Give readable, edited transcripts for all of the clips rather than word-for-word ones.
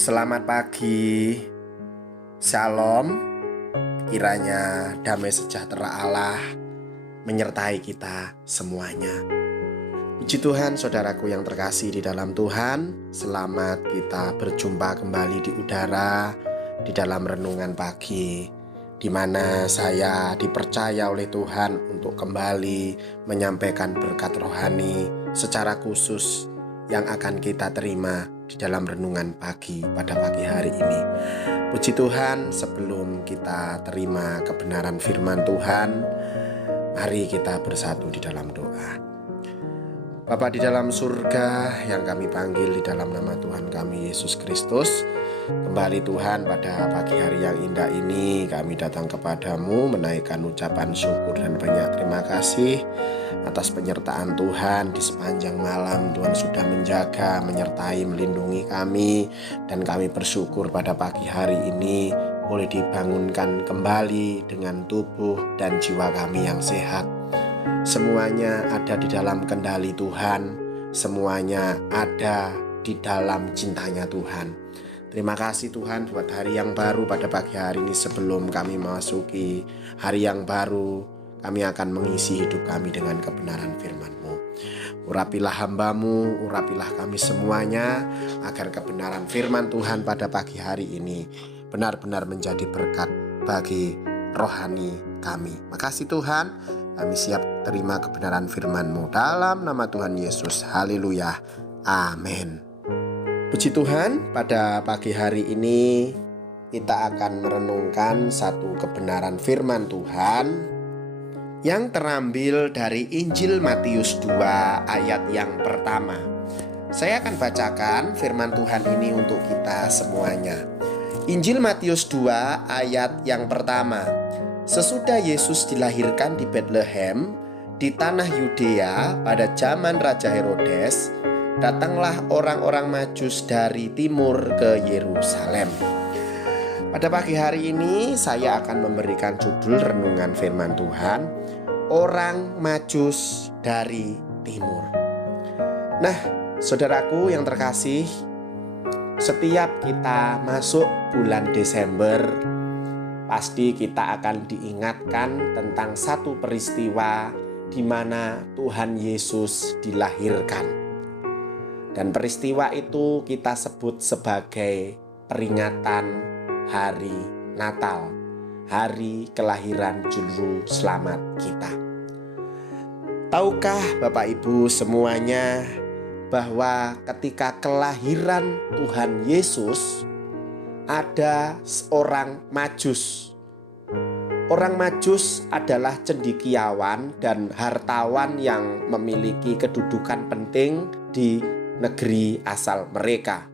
Selamat pagi, Shalom. Kiranya damai sejahtera Allah menyertai kita semuanya. Puji Tuhan, saudaraku yang terkasih di dalam Tuhan. Selamat kita berjumpa kembali di udara, di dalam renungan pagi, di mana saya dipercaya oleh Tuhan untuk kembali menyampaikan berkat rohani secara khusus yang akan kita terima di dalam renungan pagi pada pagi hari ini. Puji Tuhan, sebelum kita terima kebenaran firman Tuhan, mari kita bersatu di dalam doa. Bapa di dalam surga yang kami panggil di dalam nama Tuhan kami Yesus Kristus, kembali Tuhan pada pagi hari yang indah ini kami datang kepadamu menaikkan ucapan syukur dan banyak terima kasih atas penyertaan Tuhan di sepanjang malam. Tuhan sudah menjaga, menyertai, melindungi kami, dan kami bersyukur pada pagi hari ini boleh dibangunkan kembali dengan tubuh dan jiwa kami yang sehat. Semuanya ada di dalam kendali Tuhan, semuanya ada di dalam cintanya Tuhan. Terima kasih Tuhan buat hari yang baru pada pagi hari ini. Sebelum kami memasuki hari yang baru, kami akan mengisi hidup kami dengan kebenaran firman-Mu. Urapilah hamba-Mu, urapilah kami semuanya, agar kebenaran firman Tuhan pada pagi hari ini benar-benar menjadi berkat bagi rohani kami. Makasih Tuhan, kami siap terima kebenaran firman-Mu dalam nama Tuhan Yesus. Haleluya, amin. Puji Tuhan, pada pagi hari ini kita akan merenungkan satu kebenaran firman Tuhan yang terambil dari Injil Matius 2 ayat yang pertama. Saya akan bacakan firman Tuhan ini untuk kita semuanya. Injil Matius 2 ayat yang pertama. Sesudah Yesus dilahirkan di Betlehem di tanah Yudea pada zaman Raja Herodes, datanglah orang-orang Majus dari timur ke Yerusalem. Pada pagi hari ini saya akan memberikan judul renungan firman Tuhan, Orang Majus dari Timur. Nah, saudaraku yang terkasih, setiap kita masuk bulan Desember, pasti kita akan diingatkan tentang satu peristiwa di mana Tuhan Yesus dilahirkan. Dan peristiwa itu kita sebut sebagai peringatan hari Natal, hari kelahiran Juru Selamat kita. Tahukah Bapak Ibu semuanya bahwa ketika kelahiran Tuhan Yesus ada seorang Majus. Orang Majus adalah cendekiawan dan hartawan yang memiliki kedudukan penting di negeri asal mereka.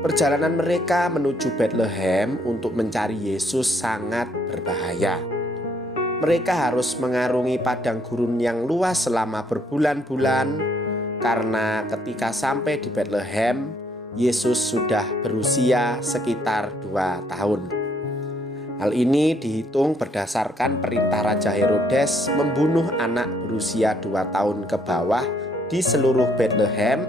Perjalanan mereka menuju Bethlehem untuk mencari Yesus sangat berbahaya. Mereka harus mengarungi padang gurun yang luas selama berbulan-bulan, karena ketika sampai di Bethlehem, Yesus sudah berusia sekitar 2 tahun. Hal ini dihitung berdasarkan perintah Raja Herodes membunuh anak berusia 2 tahun ke bawah di seluruh Bethlehem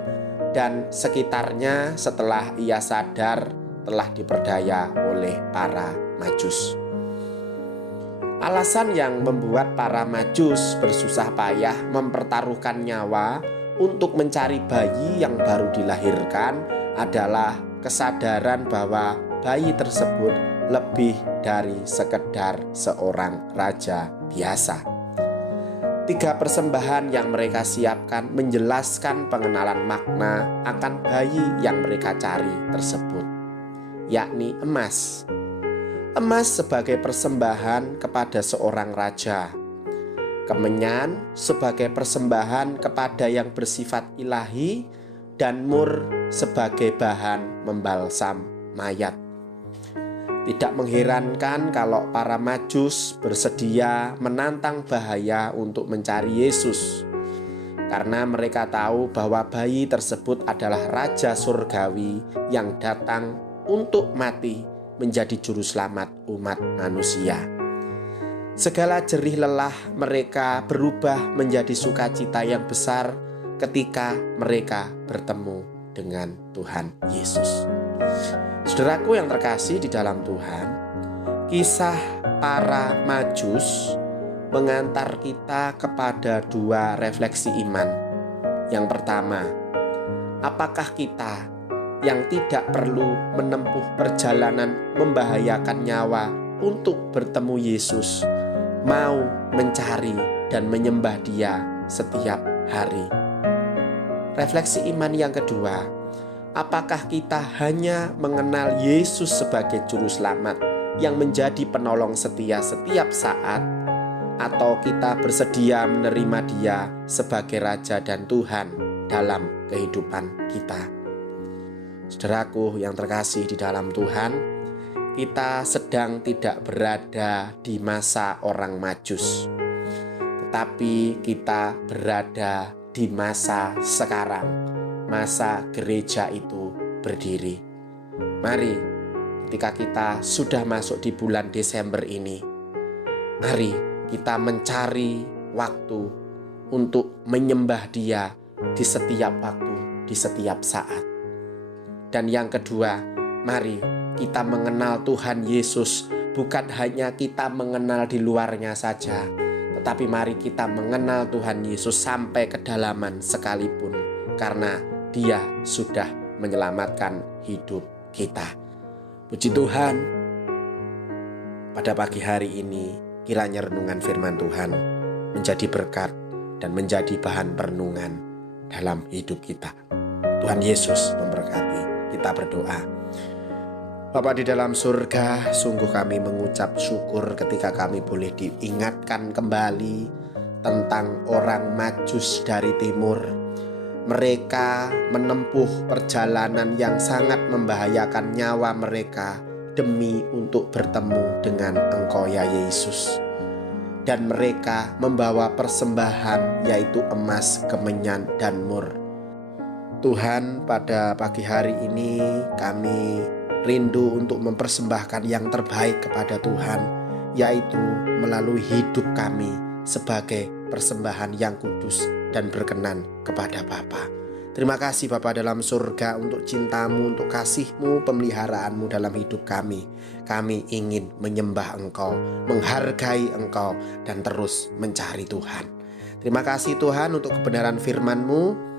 dan sekitarnya setelah ia sadar telah diperdaya oleh para Majus. Alasan yang membuat para Majus bersusah payah mempertaruhkan nyawa untuk mencari bayi yang baru dilahirkan adalah kesadaran bahwa bayi tersebut lebih dari sekedar seorang raja biasa. 3 persembahan yang mereka siapkan menjelaskan pengenalan makna akan bayi yang mereka cari tersebut, yakni emas. Emas sebagai persembahan kepada seorang raja, kemenyan sebagai persembahan kepada yang bersifat ilahi, dan mur sebagai bahan membalsam mayat. Tidak mengherankan kalau para Majus bersedia menantang bahaya untuk mencari Yesus, karena mereka tahu bahwa bayi tersebut adalah Raja Surgawi yang datang untuk mati menjadi juru selamat umat manusia. Segala jerih lelah mereka berubah menjadi sukacita yang besar ketika mereka bertemu dengan Tuhan Yesus. Saudaraku yang terkasih di dalam Tuhan, kisah para Majus mengantar kita kepada dua refleksi iman. Yang pertama, apakah kita yang tidak perlu menempuh perjalanan membahayakan nyawa untuk bertemu Yesus, mau mencari dan menyembah Dia setiap hari? Refleksi iman yang kedua, apakah kita hanya mengenal Yesus sebagai juru selamat yang menjadi penolong setia setiap saat, atau kita bersedia menerima Dia sebagai Raja dan Tuhan dalam kehidupan kita? Saudaraku yang terkasih di dalam Tuhan, kita sedang tidak berada di masa orang Majus, tetapi kita berada di masa sekarang, masa gereja itu berdiri. Mari, ketika kita sudah masuk di bulan Desember ini, mari kita mencari waktu untuk menyembah Dia di setiap waktu, di setiap saat. Dan yang kedua, mari kita mengenal Tuhan Yesus, bukan hanya kita mengenal di luarnya saja, tetapi mari kita mengenal Tuhan Yesus sampai kedalaman sekalipun, karena Dia sudah menyelamatkan hidup kita. Puji Tuhan, pada pagi hari ini kiranya renungan firman Tuhan menjadi berkat dan menjadi bahan perenungan dalam hidup kita. Tuhan Yesus memberkati. Kita berdoa. Bapa di dalam surga, sungguh kami mengucap syukur ketika kami boleh diingatkan kembali tentang orang Majus dari timur. Mereka menempuh perjalanan yang sangat membahayakan nyawa mereka demi untuk bertemu dengan Engkau ya Yesus. Dan mereka membawa persembahan, yaitu emas, kemenyan, dan mur. Tuhan, pada pagi hari ini kami rindu untuk mempersembahkan yang terbaik kepada Tuhan, yaitu melalui hidup kami sebagai persembahan yang kudus dan berkenan kepada Bapa. Terima kasih Bapa dalam surga untuk cinta-Mu, untuk kasih-Mu, pemeliharaanmu dalam hidup kami. Kami ingin menyembah Engkau, menghargai Engkau, dan terus mencari Tuhan. Terima kasih Tuhan untuk kebenaran firman-Mu.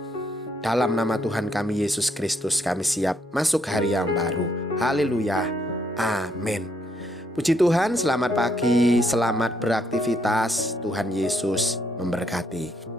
Dalam nama Tuhan kami Yesus Kristus, kami siap masuk hari yang baru. Haleluya, amin. Puji Tuhan, selamat pagi, selamat beraktivitas. Tuhan Yesus memberkati.